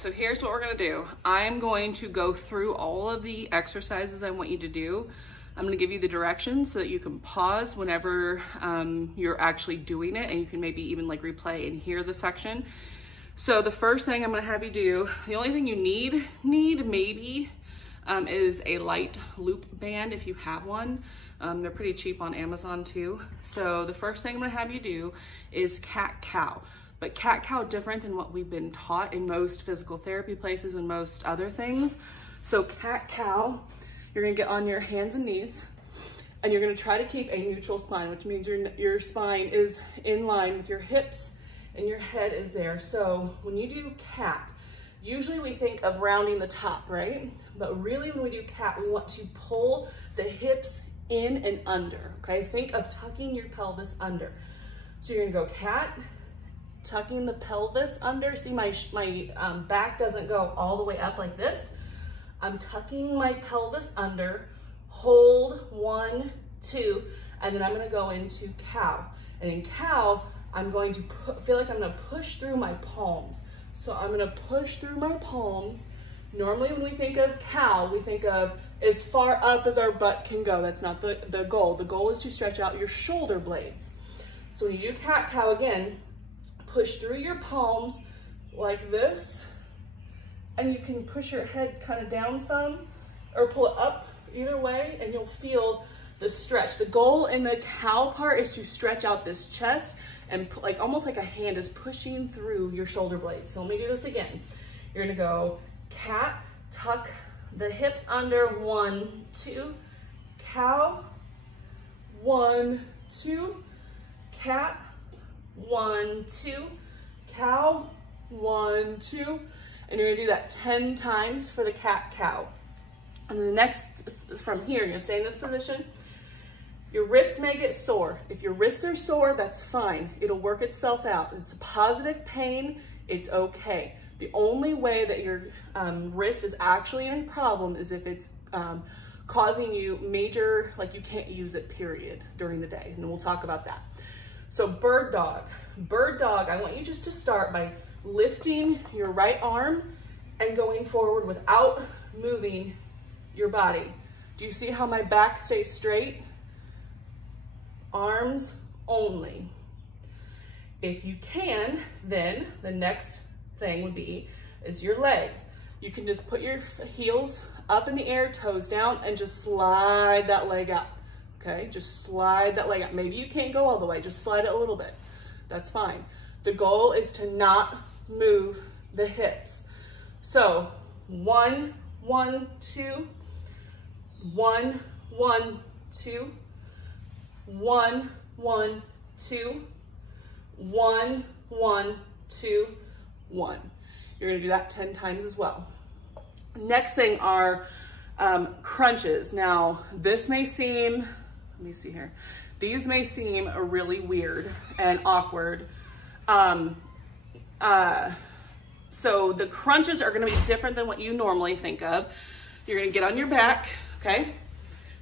So here's what we're gonna do. I'm going to go through all of the exercises I want you to do. I'm gonna give you the directions so that you can pause whenever you're actually doing it, and you can maybe even like replay and hear the section. So the first thing I'm gonna have you do, the only thing you need maybe is a light loop band if you have one. They're pretty cheap on Amazon too. So the first thing I'm gonna have you do is cat-cow. But cat-cow different than what we've been taught in most physical therapy places and most other things. So cat-cow, you're gonna get on your hands and knees, and you're gonna try to keep a neutral spine, which means your spine is in line with your hips and your head is there. So when you do cat, usually we think of rounding the top, right? But really when we do cat, we want to pull the hips in and under, okay? Think of tucking your pelvis under. So you're gonna go cat, tucking the pelvis under. See, my back doesn't go all the way up like this. I'm tucking my pelvis under, hold 1, 2, and then I'm gonna go into cow. And in cow, I'm going to feel like I'm gonna push through my palms. So I'm gonna push through my palms. Normally when we think of cow, we think of as far up as our butt can go. That's not the goal. The goal is to stretch out your shoulder blades. So when you do cat-cow again, push through your palms like this, and you can push your head kind of down some or pull it up, either way, and you'll feel the stretch. The goal in the cow part is to stretch out this chest and like almost like a hand is pushing through your shoulder blades. So let me do this again. You're gonna go cat, tuck the hips under, 1, 2, cow, 1, 2, cat, 1, 2, cow, 1, 2, and you're gonna do that 10 times for the cat-cow. And then the next, from here, you're gonna stay in this position. Your wrists may get sore. If your wrists are sore, that's fine. It'll work itself out. It's a positive pain, it's okay. The only way that your wrist is actually in a problem is if it's causing you major, like you can't use it, period, during the day. And we'll talk about that. So bird dog. Bird dog, I want you just to start by lifting your right arm and going forward without moving your body. Do you see how my back stays straight? Arms only. If you can, then the next thing would be is your legs. You can just put your heels up in the air, toes down, and just slide that leg out. Okay, just slide that leg out. Maybe you can't go all the way, just slide it a little bit. That's fine. The goal is to not move the hips. So 1, 1, 2, 1, 1, 2, 1, 1, 2, 1, 1, 2, 1. You're gonna do that 10 times as well. Next thing are crunches. Now, this may seem, let me see here. These may seem really weird and awkward. So the crunches are gonna be different than what you normally think of. You're gonna get on your back, okay?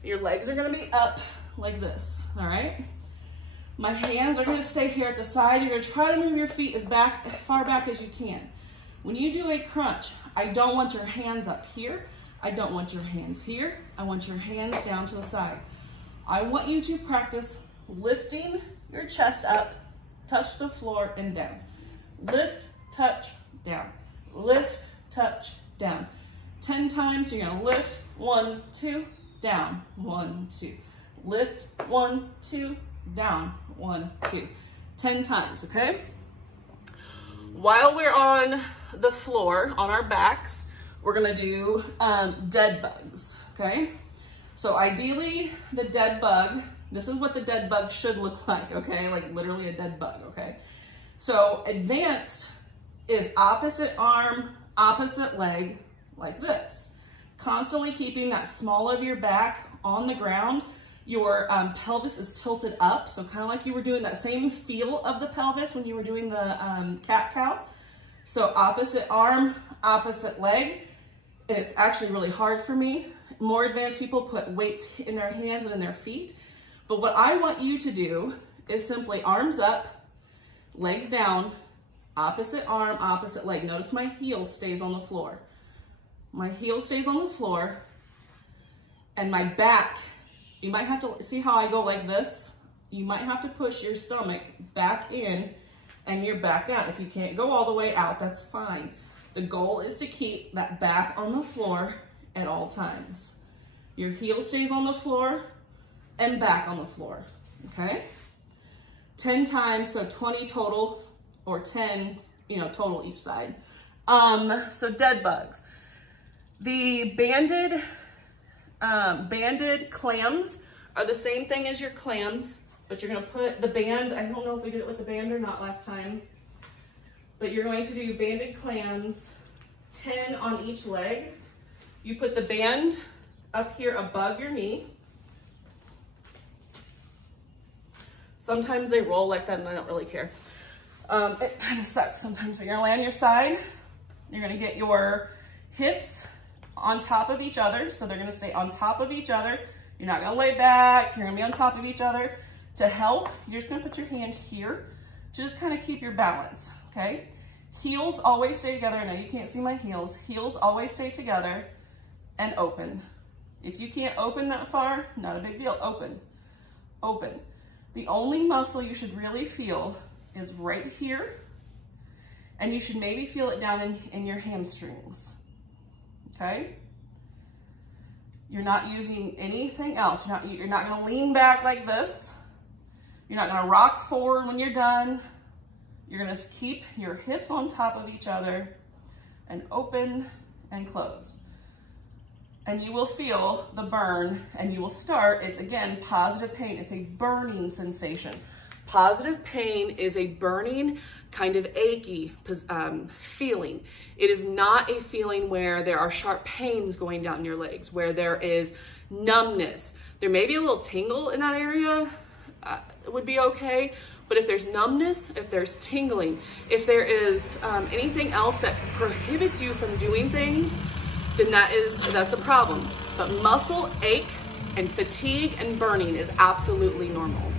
Your legs are gonna be up like this, all right? My hands are gonna stay here at the side. You're gonna try to move your feet as far back as you can. When you do a crunch, I don't want your hands up here. I don't want your hands here. I want your hands down to the side. I want you to practice lifting your chest up, touch the floor and down. Lift, touch, down. Lift, touch, down. 10 times, you're gonna lift, 1, 2, down, 1, 2. Lift, 1, 2, down, 1, 2. 10 times, okay? While we're on the floor, on our backs, we're gonna do dead bugs, okay? So ideally, the dead bug, this is what the dead bug should look like, okay? Like literally a dead bug, okay? So advanced is opposite arm, opposite leg, like this. Constantly keeping that small of your back on the ground. Your pelvis is tilted up, so kind of like you were doing that same feel of the pelvis when you were doing the cat-cow. So opposite arm, opposite leg. And it's actually really hard for me. More advanced people put weights in their hands and in their feet. But what I want you to do is simply arms up, legs down, Opposite arm, opposite leg. Notice my heel stays on the floor. My heel stays on the floor, and my back, you might have to, see how I go like this? You might have to push your stomach back in and your back down. If you can't go all the way out, that's fine. The goal is to keep that back on the floor at all times. Your heel stays on the floor and back on the floor, okay? 10 times, so 20 total, or 10, total each side. So dead bugs. The banded clams are the same thing as your clams, but you're gonna put the band, I don't know if we did it with the band or not last time, but you're going to do banded clams, 10 on each leg. You put the band up here above your knee. Sometimes they roll like that and I don't really care. It kind of sucks sometimes, but you're gonna lay on your side. You're gonna get your hips on top of each other. So they're gonna stay on top of each other. You're not gonna lay back. You're gonna be on top of each other. To help, you're just gonna put your hand here to just kind of keep your balance, okay? Heels always stay together. I know you can't see my heels. Heels always stay together and open. If you can't open that far, not a big deal, open, open. The only muscle you should really feel is right here, and you should maybe feel it down in your hamstrings, okay? You're not using anything else. You're not gonna lean back like this. You're not gonna rock forward when you're done. You're gonna keep your hips on top of each other and open and close. And you will feel the burn, and you will start, it's again, positive pain. It's a burning sensation. Positive pain is a burning, kind of achy feeling. It is not a feeling where there are sharp pains going down your legs, where there is numbness. There may be a little tingle in that area, it would be okay. But if there's numbness, if there's tingling, if there is anything else that prohibits you from doing things, then that's a problem. But muscle ache and fatigue and burning is absolutely normal.